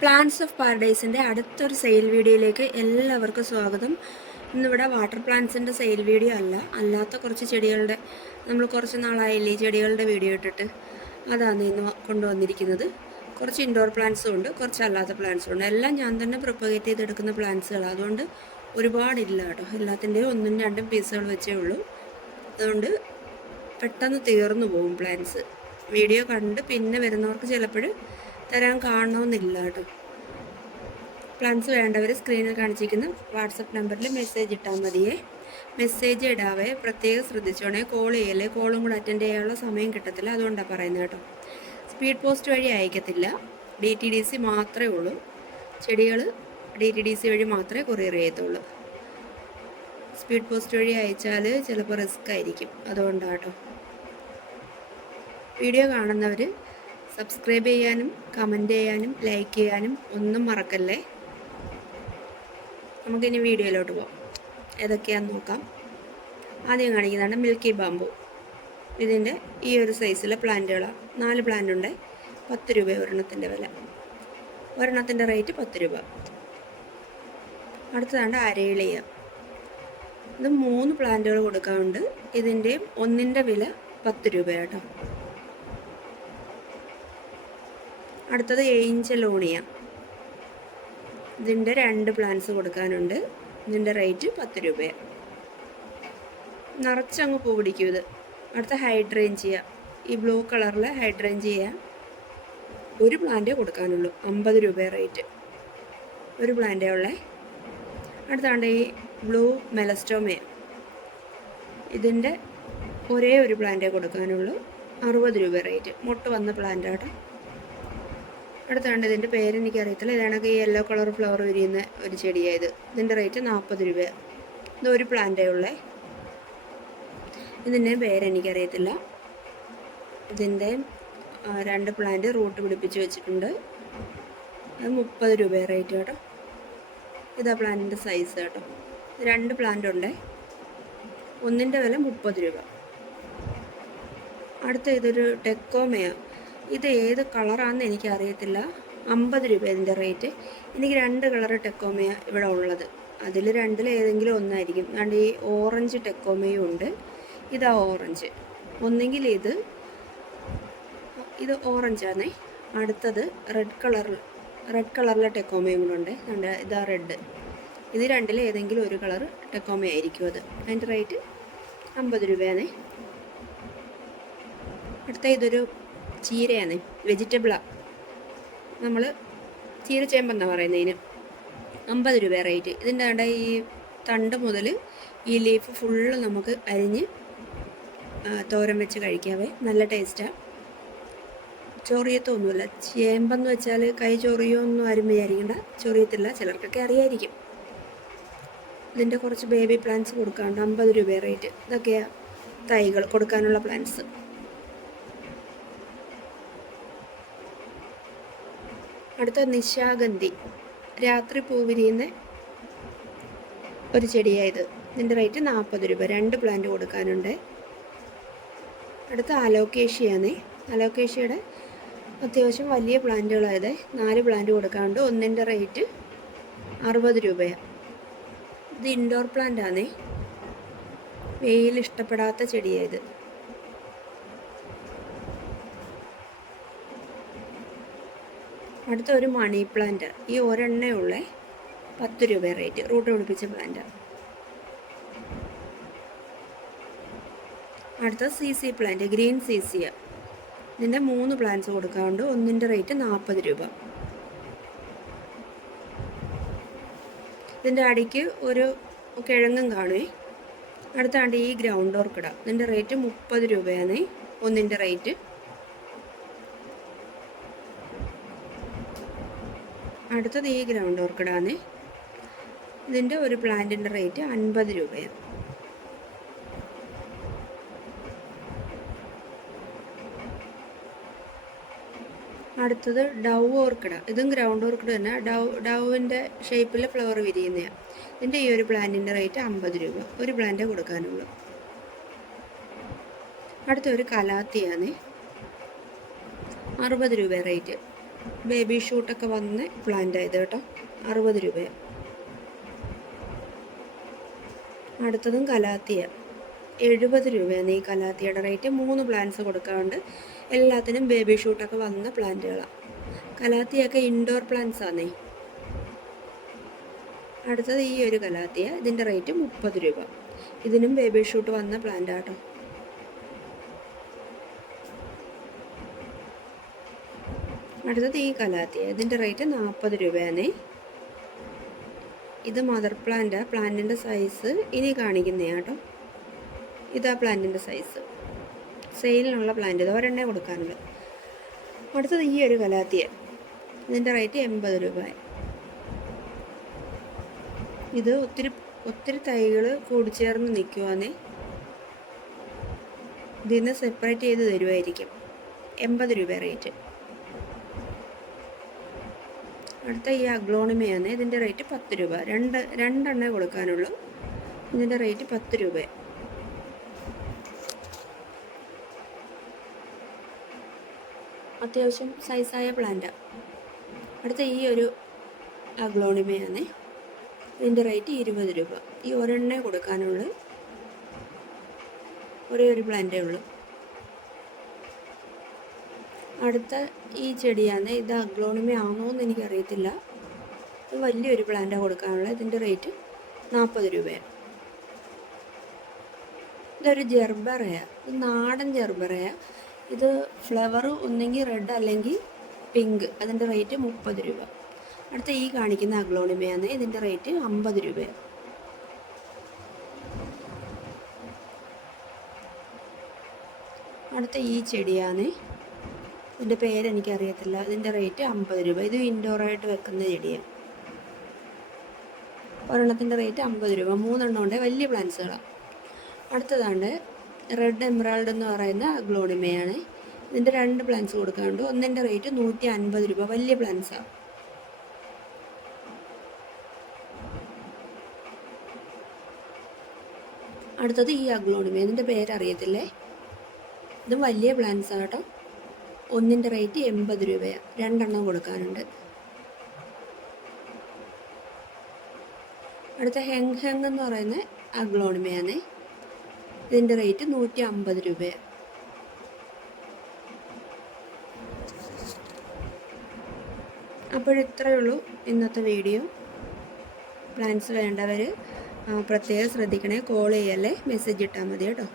Plants of പാരഡൈസിൻ്റെ അടുത്തൊരു sale വീഡിയോയിലേക്ക് എല്ലാവർക്കും സ്വാഗതം. ഇന്നിവിടെ വാട്ടർ പ്ലാന്റ്സിൻ്റെ സെയിൽ വീഡിയോ അല്ലാത്ത കുറച്ച് ചെടികളുടെ നമ്മൾ കുറച്ച് നാളായില്ലേ ചെടികളുടെ വീഡിയോ ഇട്ടിട്ട്, അതാണ് ഇന്ന് കൊണ്ടുവന്നിരിക്കുന്നത്. കുറച്ച് ഇൻഡോർ പ്ലാന്റ്സും ഉണ്ട്, കുറച്ച് അല്ലാത്ത പ്ലാന്റ്സും ഉണ്ട്. എല്ലാം ഞാൻ തന്നെ പ്രൊപ്പഗേറ്റ് ചെയ്തെടുക്കുന്ന പ്ലാന്റ്സുകളാണ്. അതുകൊണ്ട് ഒരുപാടില്ല കേട്ടോ. എല്ലാത്തിൻ്റെയും ഒന്നും രണ്ടും പീസുകൾ വെച്ചേ ഉള്ളൂ. അതുകൊണ്ട് പെട്ടെന്ന് തീർന്നു പോകും പ്ലാന്റ്സ്. വീഡിയോ കണ്ട് പിന്നെ വരുന്നവർക്ക് ചിലപ്പോൾ തരാൻ കാണണമെന്നില്ല കേട്ടോ. പ്ലാൻസ് വേണ്ടവർ സ്ക്രീനിൽ കാണിച്ചിരിക്കുന്ന വാട്സപ്പ് നമ്പറിൽ മെസ്സേജ് ഇട്ടാൽ മതിയേ. മെസ്സേജ് ഇടാവേ പ്രത്യേകം ശ്രദ്ധിച്ചോണേ. കോൾ ചെയ്യല്ലേ, കോളും കൂടെ അറ്റൻഡ് ചെയ്യാനുള്ള സമയം കിട്ടത്തില്ല. അതുകൊണ്ടാണ് പറയുന്നത് കേട്ടോ. സ്പീഡ് പോസ്റ്റ് വഴി അയക്കത്തില്ല, DTDC മാത്രമേ ഉള്ളൂ. ചെടികൾ DTDC വഴി മാത്രമേ കൊറിയർ ചെയ്യത്തുള്ളൂ. സ്പീഡ് പോസ്റ്റ് വഴി അയച്ചാൽ ചിലപ്പോൾ റിസ്ക് ആയിരിക്കും. അതുകൊണ്ടാണ് കേട്ടോ. വീഡിയോ കാണുന്നവർ സബ്സ്ക്രൈബ് ചെയ്യാനും കമൻറ്റ് ചെയ്യാനും ലൈക്ക് ചെയ്യാനും ഒന്നും മറക്കല്ലേ. നമുക്കിനി വീഡിയോയിലോട്ട് പോകാം. ഏതൊക്കെയാണെന്ന് നോക്കാം. ആദ്യം കാണിക്കുന്നതാണ് മിൽക്കി ബാമ്പു. ഇതിൻ്റെ ഈ ഒരു സൈസിലെ പ്ലാന്റുകളാണ്. 4 പ്ലാന്റ് ഉണ്ട്. 10 രൂപ ഒരെണ്ണത്തിൻ്റെ വില. ഒരെണ്ണത്തിൻ്റെ റേറ്റ് 10 രൂപ. അടുത്തതാണ് അരയിളിയ. ഇത് 3 പ്ലാന്റുകൾ കൊടുക്കാറുണ്ട്. ഇതിൻ്റെയും ഒന്നിൻ്റെ വില 10 രൂപയാട്ടോ. അടുത്തത് ഏഞ്ചലോണിയ. ഇതിൻ്റെ 2 പ്ലാന്റ്സ് കൊടുക്കാനുണ്ട്. ഇതിൻ്റെ റേറ്റ് 10 രൂപയാണ്. നിറച്ചങ്ങ് പൂ പിടിക്കും ഇത്. അടുത്ത ഹൈഡ്രേഞ്ചിയ. ഈ ബ്ലൂ കളറിലെ ഹൈഡ്രേഞ്ചിയ 1 പ്ലാന്റേ കൊടുക്കാനുള്ളൂ. 50 രൂപ റേറ്റ്. 1 പ്ലാന്റേ ഉള്ളേ. അടുത്താണ്ട് ഈ ബ്ലൂ മെലസ്റ്റോമയ. ഇതിൻ്റെ ഒരേ ഒരു പ്ലാന്റേ കൊടുക്കാനുള്ളൂ. 60 രൂപ റേറ്റ്. മുട്ട് വന്ന പ്ലാന്റ് ആട്ടോ. അടുത്താണ്ട് ഇതിൻ്റെ പേരെനിക്കറിയത്തില്ല. ഇതാണെങ്കിൽ ഈ യെല്ലോ കളർ ഫ്ലവർ വിരിയുന്ന ഒരു ചെടിയായത്. ഇതിൻ്റെ റേറ്റ് 40 രൂപയാണ്. ഇത് 1 പ്ലാന്റേ ഉള്ളേ. ഇതിൻ്റെ പേരെനിക്കറിയത്തില്ല. ഇതിൻ്റെ 2 പ്ലാന്റ് റൂട്ട് പിടിപ്പിച്ച് വെച്ചിട്ടുണ്ട്. അത് 30 രൂപ റേറ്റ് കേട്ടോ. ഇതാ പ്ലാന്റിൻ്റെ സൈസ് കേട്ടോ. 2 പ്ലാന്റ് ഉണ്ട്. ഒന്നിൻ്റെ വില 30 രൂപ. അടുത്ത ഇതൊരു ടെക്കോമയ. ഇത് ഏത് കളറാണെന്ന് എനിക്കറിയത്തില്ല. 50 രൂപ ഇതിൻ്റെ റേറ്റ്. എനിക്ക് 2 കളറ് ടെക്കോമയ ഇവിടെ ഉള്ളത്. അതിൽ 2-ൽ ഏതെങ്കിലും ഒന്നായിരിക്കും. അതുകൊണ്ട് ഈ ഓറഞ്ച് ടെക്കോമയും ഉണ്ട്. ഇതാ ഓറഞ്ച്. ഒന്നെങ്കിൽ ഇത് ഓറഞ്ചാണേ. അടുത്തത് റെഡ് കളറിലെ ടെക്കോമയും കൂടെ ഉണ്ട്. അതുകൊണ്ട് ഇതാ റെഡ്. ഇത് 2-ൽ ഏതെങ്കിലും ഒരു കളർ ടെക്കോമ ആയിരിക്കും അത്. അതിൻ്റെ റേറ്റ് 50 രൂപയാണേ. അടുത്ത ഇതൊരു ചീരയാണ്, വെജിറ്റബിളാണ്. നമ്മൾ ചീരച്ചേമ്പെന്നാണ് പറയുന്നതിന്. 50 രൂപ റേറ്റ്. ഇതിൻ്റെ ഈ തണ്ട് മുതൽ ഈ ലീഫ് ഫുള്ള് നമുക്ക് അരിഞ്ഞ് തോരൻ വെച്ച് കഴിക്കാവേ. നല്ല ടേസ്റ്റാണ്. ചൊറിയത്തൊന്നുമില്ല. ചേമ്പെന്ന് വെച്ചാൽ കൈ ചൊറിയൊന്നും ആരും വിചാരിക്കണ്ട. ചൊറിയത്തില്ല. ചിലർക്കൊക്കെ അറിയായിരിക്കും. ഇതിൻ്റെ കുറച്ച് ബേബി പ്ലാന്റ്സ് കൊടുക്കാറുണ്ട്. 50 രൂപ റേറ്റ്. ഇതൊക്കെയാണ് തൈകൾ കൊടുക്കാനുള്ള പ്ലാന്റ്സ്. അടുത്ത നിശാഗന്ധി. രാത്രി പൂ വിരിയുന്ന ഒരു ചെടിയായത്. ഇതിൻ്റെ റേറ്റ് 40 രൂപ. 2 പ്ലാന്റ് കൊടുക്കാനുണ്ട്. അടുത്ത അലോക്കേഷ്യയാണ്. അലോക്കേഷ്യയുടെ അത്യാവശ്യം വലിയ പ്ലാന്റുകളായത്. 4 പ്ലാന്റ് കൊടുക്കാനുണ്ട്. ഒന്നിൻ്റെ റേറ്റ് 60 രൂപയാണ്. ഇത് ഇൻഡോർ പ്ലാന്റ് ആണ്. വെയിൽ ഇഷ്ടപ്പെടാത്ത ചെടിയായത്. അടുത്ത ഒരു മണി പ്ലാന്റ്. ഈ ഒരെണ്ണേ ഉള്ളേ. 10 രൂപ റേറ്റ്. റൂട്ട് പിടിപ്പിച്ച പ്ലാന്റ്. അടുത്ത CC പ്ലാന്റ്, ഗ്രീൻ CC. ഇതിൻ്റെ 3 പ്ലാന്റ്സ് കൊടുക്കാറുണ്ട്. ഒന്നിൻ്റെ റേറ്റ് 40 രൂപ. ഇതിൻ്റെ അടിക്ക് ഒരു കിഴങ്ങും കാണുമേ. അടുത്താണ്ട് ഈ ഗ്രൗണ്ട് ഓർക്കിഡ. ഇതിൻ്റെ റേറ്റ് 30 രൂപയാണ്. ഒന്നിൻ്റെ റേറ്റ്. അടുത്തത് ഈ ഗ്രൗണ്ട് ഓർക്കിഡാണ്. ഇതിൻ്റെ ഒരു പ്ലാന്റിൻ്റെ റേറ്റ് 50 രൂപയാണ്. അടുത്തത് ഡവ് ഓർക്കിഡ. ഇതും ഗ്രൗണ്ട് ഓർക്കിഡ് തന്നെ. ഡവിൻ്റെ ഷേപ്പിൽ ഫ്ലവർ വിരിയുന്നതാണ്. ഇതിൻ്റെ ഈ ഒരു പ്ലാന്റിൻ്റെ റേറ്റ് 50 രൂപ. 1 പ്ലാന്റേ കൊടുക്കാനുള്ളൂ. അടുത്തൊരു കലാത്തിയാണ്. 60 രൂപ റേറ്റ്. ബേബി ഷൂട്ടൊക്കെ വന്ന പ്ലാന്റ് ആയത് കേട്ടോ, 60 രൂപയാണ്. അടുത്തതും കലാത്തിയ, 70 രൂപയാണ് ഈ കലാത്തിയുടെ റേറ്റ്. 3 പ്ലാന്റ്സ് കൊടുക്കാറുണ്ട്, എല്ലാത്തിനും ബേബി ഷൂട്ടൊക്കെ വന്ന പ്ലാന്റുകളാണ്. കലാത്തിയൊക്കെ ഇൻഡോർ പ്ലാന്റ്സ് ആണേ. അടുത്തത് ഈ ഒരു കലാത്തിയ, ഇതിൻ്റെ റേറ്റ് 30 രൂപ. ഇതിനും ബേബി ഷൂട്ട് വന്ന പ്ലാന്റ് ആട്ടോ. അടുത്തത് ഈ കലാത്തിയ, ഇതിൻ്റെ റേറ്റ് 40 രൂപയാണേ. ഇത് മദർ പ്ലാന്റ്, പ്ലാന്റിൻ്റെ സൈസ് ഇനി കാണിക്കുന്നതാണ് കേട്ടോ. ഇതാ പ്ലാന്റിൻ്റെ സൈസ്, സെയിലിനുള്ള പ്ലാന്റ്, ഇത് ഒരെണ്ണേ കൊടുക്കാനുള്ളൂ. അടുത്തത് ഈ ഒരു കലാത്തിയ, ഇതിൻ്റെ റേറ്റ് 80 രൂപ. ഇത് ഒത്തിരി തൈകൾ കൂടിച്ചേർന്ന് നിൽക്കുവാന്നേ, ഇതിന് സെപ്പറേറ്റ് ചെയ്ത് തരുമായിരിക്കും. 80 രൂപ റേറ്റ്. അടുത്ത ഈ അഗ്ലോണിമയാണ്, ഇതിൻ്റെ റേറ്റ് 10 രൂപ. രണ്ടെണ്ണേ കൊടുക്കാനുള്ളൂ, ഇതിൻ്റെ റേറ്റ് 10 രൂപ. അത്യാവശ്യം സൈസായ പ്ലാന്റാണ്. അടുത്ത ഈ ഒരു അഗ്ലോണിമയാണ്, ഇതിൻ്റെ റേറ്റ് 20 രൂപ. ഈ ഒരെണ്ണേ കൊടുക്കാനുള്ളൂ, ഒരേ ഒരു പ്ലാന്റേ ഉള്ളൂ. അടുത്ത ഈ ചെടിയാണ്, ഇത് അഗ്ലോണിമ ആണോ എന്ന് എനിക്കറിയത്തില്ല. ഇത് വലിയൊരു പ്ലാന്റാണ് കൊടുക്കാനുള്ളത്, ഇതിൻ്റെ റേറ്റ് 40 രൂപയാണ്. ഇതൊരു ജെർബറയാണ്, ഇത് നാടൻ ജെർബറയാണ്. ഇത് ഫ്ലവർ ഒന്നെങ്കിൽ റെഡ് അല്ലെങ്കിൽ പിങ്ക്, അതിൻ്റെ റേറ്റ് 30 രൂപ. അടുത്ത ഈ കാണിക്കുന്ന അഗ്ലോണിമയാണ്, ഇതിൻ്റെ റേറ്റ് 50 രൂപയാണ്. അടുത്ത ഈ ചെടിയാണ്, ഇതിൻ്റെ പേരെനിക്കറിയത്തില്ല, ഇതിൻ്റെ റേറ്റ് 50 രൂപ. ഇത് ഇൻഡോറായിട്ട് വെക്കുന്ന ചെടിയാണ്. ഒരെണ്ണത്തിൻ്റെ റേറ്റ് 50 രൂപ. 3 എണ്ണം ഉണ്ട്, വലിയ പ്ലാന്റ്സുകളാണ്. അടുത്തതാണ് റെഡ് എമറാൾഡ് എന്ന് പറയുന്ന അഗ്ലോണിമയാണ്. ഇതിൻ്റെ 2 പ്ലാന്റ്സ് കൊടുക്കാനുണ്ട്, ഒന്നിൻ്റെ റേറ്റ് 150 രൂപ. വലിയ പ്ലാന്റ്സാണ്. അടുത്തത് ഈ അഗ്ലോണിമ, ഇതിൻ്റെ പേരറിയത്തില്ലേ. ഇതും വലിയ പ്ലാന്റ്സാണ് കേട്ടോ. ഒന്നിൻ്റെ റേറ്റ് 80 രൂപയാണ്. 2 എണ്ണം കൊടുക്കാനുണ്ട്. അടുത്ത ഹെങ് എന്ന് പറയുന്ന അഗ്ലോണിമയാണ്, ഇതിൻ്റെ റേറ്റ് 150 രൂപയാണ്. അപ്പോഴിത്രയേ ഉള്ളൂ ഇന്നത്തെ വീഡിയോ. പ്ലാന്റ്സ് വേണ്ടവർ പ്രത്യേകം ശ്രദ്ധിക്കണേ, കോൾ ചെയ്യല്ലേ, മെസ്സേജ് ഇട്ടാൽ മതി കേട്ടോ.